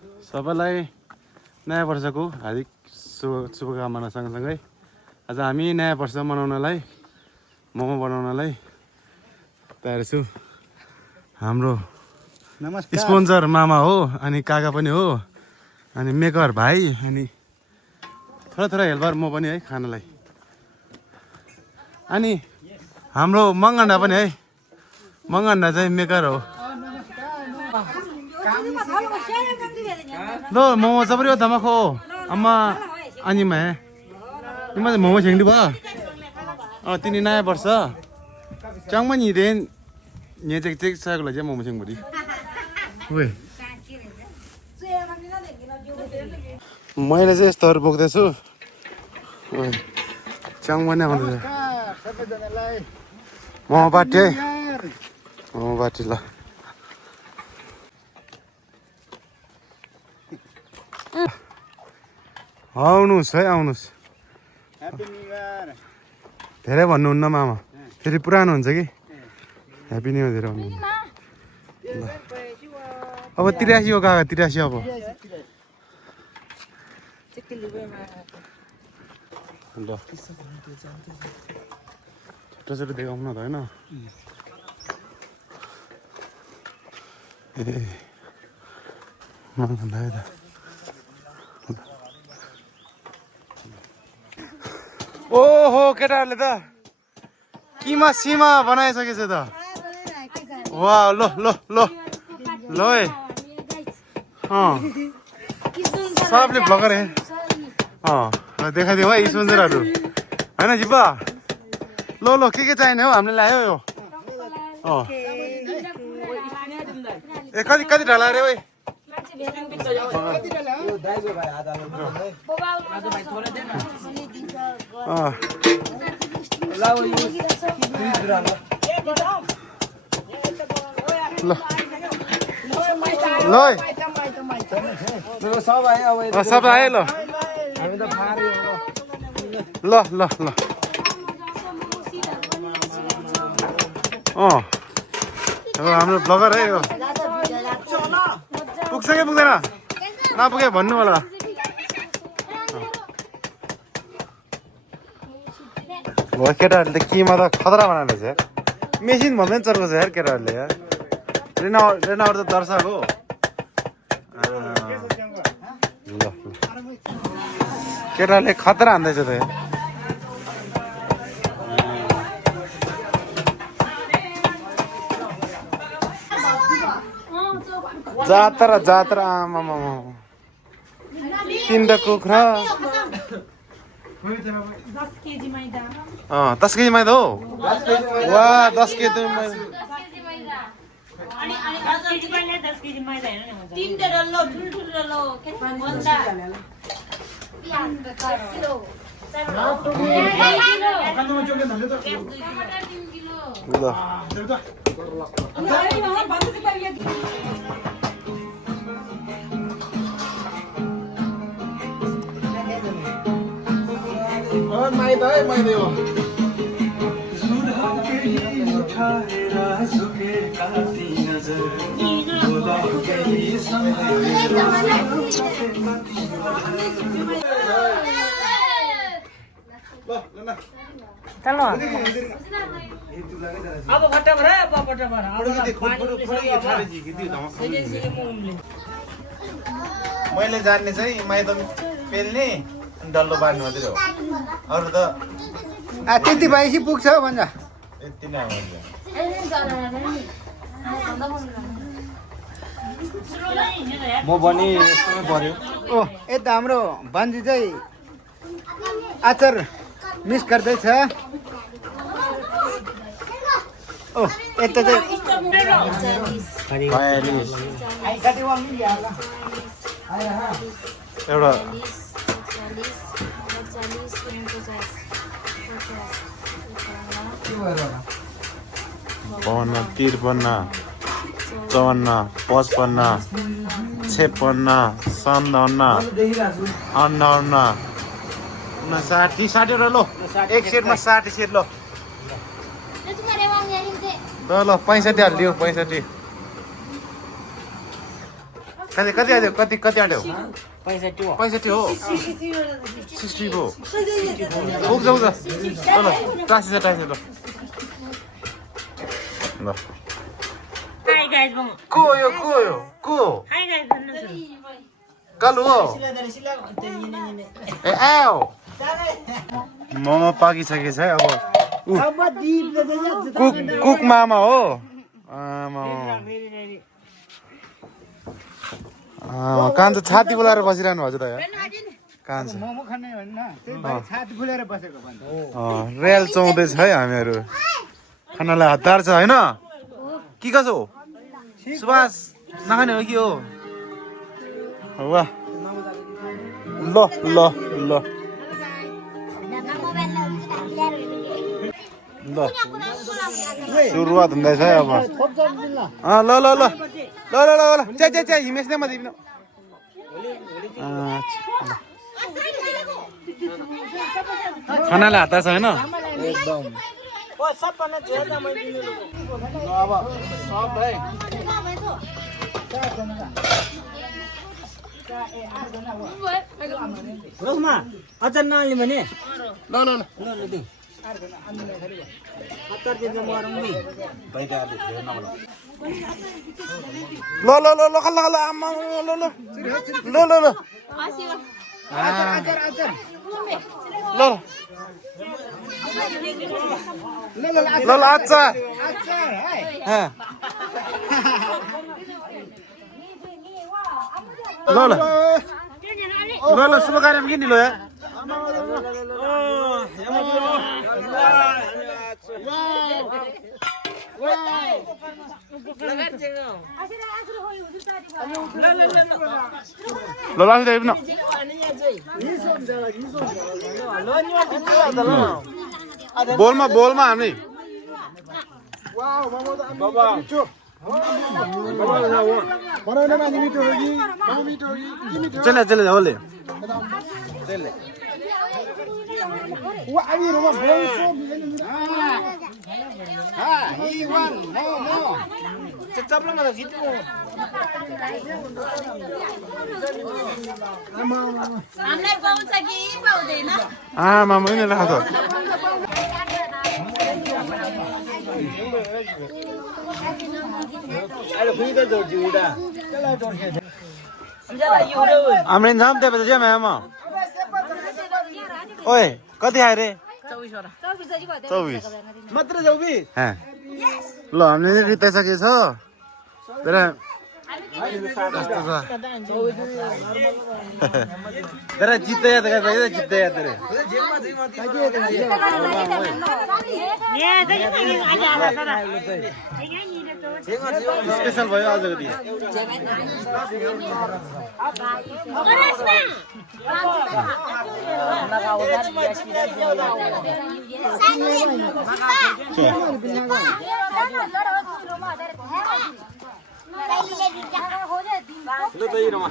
सबैलाई नयाँ वर्षको हार्दिक शुभकामना सँगसँगै आज हामी नयाँ वर्ष मनाउनलाई मोमो बनाउनलाई तयार छु। हाम्रो स्पोन्सर मामा हो अनि काका पनि हो अनि मेकर भाइ अनि थोडा हेल्पर म पनि है खानालाई। अनि हाम्रो मङ्गन्डा पनि है, मङ्गन्डा चाहिँ मेकर हो। 너 मोमो सबरी होता मखो अम्मा अनि मै निमा मोमो छेंगडी बा तिनी नयाँ वर्ष चांगमा नि देन ने चेक चेक सागला जे मोमो छेंगबडी ओए मैले चाहिँ यस्तोहरु बोक्दै छु। ओए चांगमा नै आउँदै सबैजनालाई मोमो पार्टी है, मोमो पार्टी ल। आउनुस् है आउनुस्। Happy new year. धेरै भन्नुहुन्न मामा, फेरि पुरानो हुन्छ कि। ह्यापी न्यू इयर धेरै भन्नु। अब 83 हो काका, 83 अब। ल छोटो छोटो देखाउनु न त हैन। ए मङ्गन्डा है त। ओहो केटाहरूले त किमा सीमा बनाइसकेछ त। वाह लो लो लो लो है सबले भ्लगर है। देखाइदिउँ है स्पोन्सरहरू होइन जिब्बा। लो लो के चाहिने हो हामीले ल्यायो यो। ए कति कति ढाला रे ओइ। सब आयो ल ल ल ल। अब हाम्रो ब्लगर है यो। पुग्छ कि पुग्दैन नपुगे भन्नु होला। केटाहरूले त किमा त खतरा बनाएको छ यार। मेसिन भन्दै चर्को छ यार केटाहरूले यार। रेनावर त दर्शक हो। ल केटाहरूले खतरा हान्दैछ त यार। जात्रा जात्रा आमा 3 टा कुखुरा 10 केजी मैदा। 10 केजी मैदा हो। वाह 10 केजी मैदा। अनि 10 केजी मैदा 10 केजी मैदा हैन नि हुन्छ। 3 टा डल्लो ठुल्ठुलो डल्लो के भन्छ प्याज किलो टमाटर 3 किलो ल मैदा है मैदा हो। चलो अब फटाफट है अब फटाफट मैले जान्ने चाहिँ मैदा पेल्ने डल्लो बार्नु मात्रै हो। अरू त त्यति भएपछि पुग्छ भन्छ। यति नै हो। म पनि यस्तोमै पर्यो। ओ यता हाम्रो बान्जी चाहिँ अचार मिस गर्दैछ। ओ यता चाहिँ एउटा 52, 53, 54, 55, 56, 57, 58, 59, 60 वटा लो। एक सेटमा 60 सेट लो। ल 65 हालिदियो 65। कति आयो कति आँट्यो 65 हो 65 हो 60 हो पुग्छ ल टाँसी ल ल हाई गाइस बम को हाई गाइस भन्नु कालु हो ए आऊ मोमो पाकिसकेको छ है अब कुक मामा हो आमा कान्छ छाती बोलाएर बसिरहनु भएको छ त यहाँ कान्छ मोमो खाने होइन त्यही भएर छाती फुलेर बसेको भन्छ रेल चौँदैछ है हामीहरू खानालाई हतार छ होइन के कसो हो सुभाष नखाने हो कि हो वाह ल ल ल ल सुरुवात हुँदैछ है अब ल ल ल ल ल ल ल च्या हिमेश नै म दिनु खानालाई हतार छ होइन एकदम अब सब है रोसमा अचार नआल्ने भने ल ल ल ल दे अचार दिन्छ म आरामै ल ल ल ल खल्ला खल्ला आमा ल ल ल ल ल आचार आचार आचार ल ल ल अच्छा आचार है हाँ ल ल ल ल सुलो गाडीमा किन लो यार ल ल दे न बोलमा हामी बनाउने मान्छे मिठो हो कि मिठो हो कि मिठो चले होले वा आई रोमा बोल्छु हा ही वान नो चप्पल न जित्नु हामीलाई पाउँछ कि पाउँदैन आमा मैले लाग्छ अहिले खुइ त जोड्छु उडा हामीले नाम दिएपछि चाहिँ म्यामा ओए कति आयो रे 24 मात्र जाऊ बि ल हामीले जिताइसकेको छ तर तेरा जित्दै याद गर्दा जित्दै याद रे स्पेशल भयो आजको दिन हो